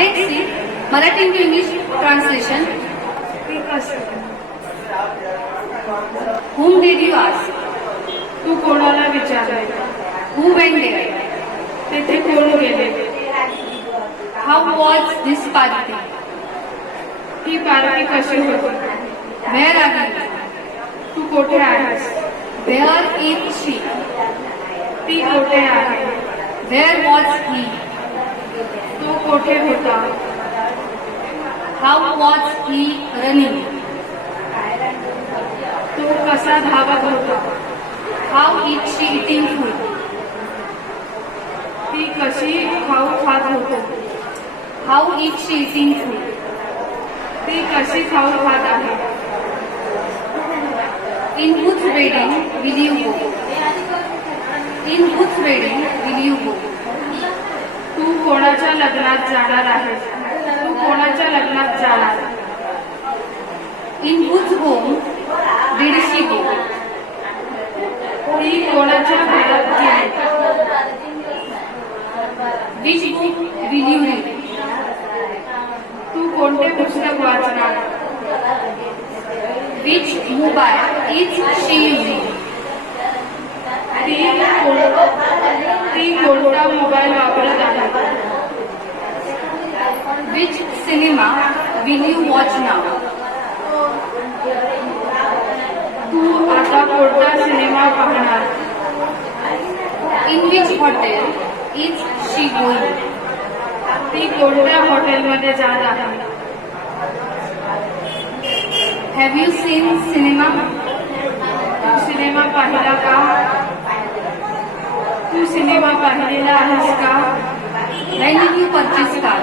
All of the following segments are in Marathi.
Let's see. Marathi to English translation. Whom did you ask? तू कोणाला विचारले? Who went there? तेथे कोण गेले? How was this party? He party कशी होती? Where are you? तू कोठे आहेस? Where is she? ती कोठे आहे? Where was he? तो कोठे होता? How was he running? तो कसा धावत होता? How is she eating food? ती कशी खाऊ खात होती? How is she eating food? ती कशी खाऊ खात आहे? In whose wedding will you go? In whose wedding will you go? तू कोणाच्या लग्नात जाणार आहेस? तू कोणाच्या लग्नात जाणार? In whose home did she go? ती कोणाच्या घरात गेली? Which book will you read? तू कोणते पुस्तक वाचणार? Which mobile is she using? ती कोणता मोबाईल वापरत आहे? Which cinema will you watch now? तू आता कोणता सिनेमा पाहणार? In which hotel is she going? ती कोणत्या हॉटेलमध्ये जात आहे? Have you seen cinema? तू सिनेमा पाहिला का? तू सिनेमा पाहिलेला आहेस का? When did you purchase car?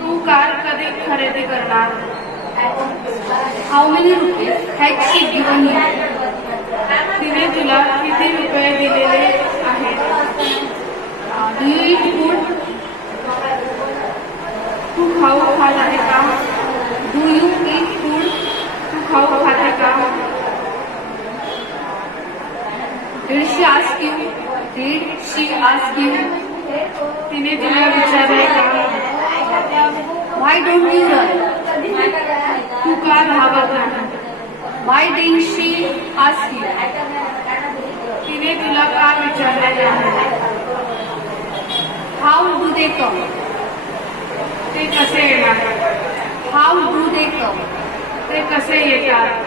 तू कार कधी खरेदी करणार? How many rupees had she given you? तिने तुला किती रुपये दिलेले आहेत? Do you eat food? तू खाऊ खात आहे का? Do you eat food? तू खाऊ खाते का? Did she ask you? Did she ask you? तिने तुला विचारले का? Why don't you run? तू का धावत नाही? Why didn't she ask you? तिने तुला का विचारलेले आहे? How do they come? ते कसे येणार? How do they come? ते कसे येतात?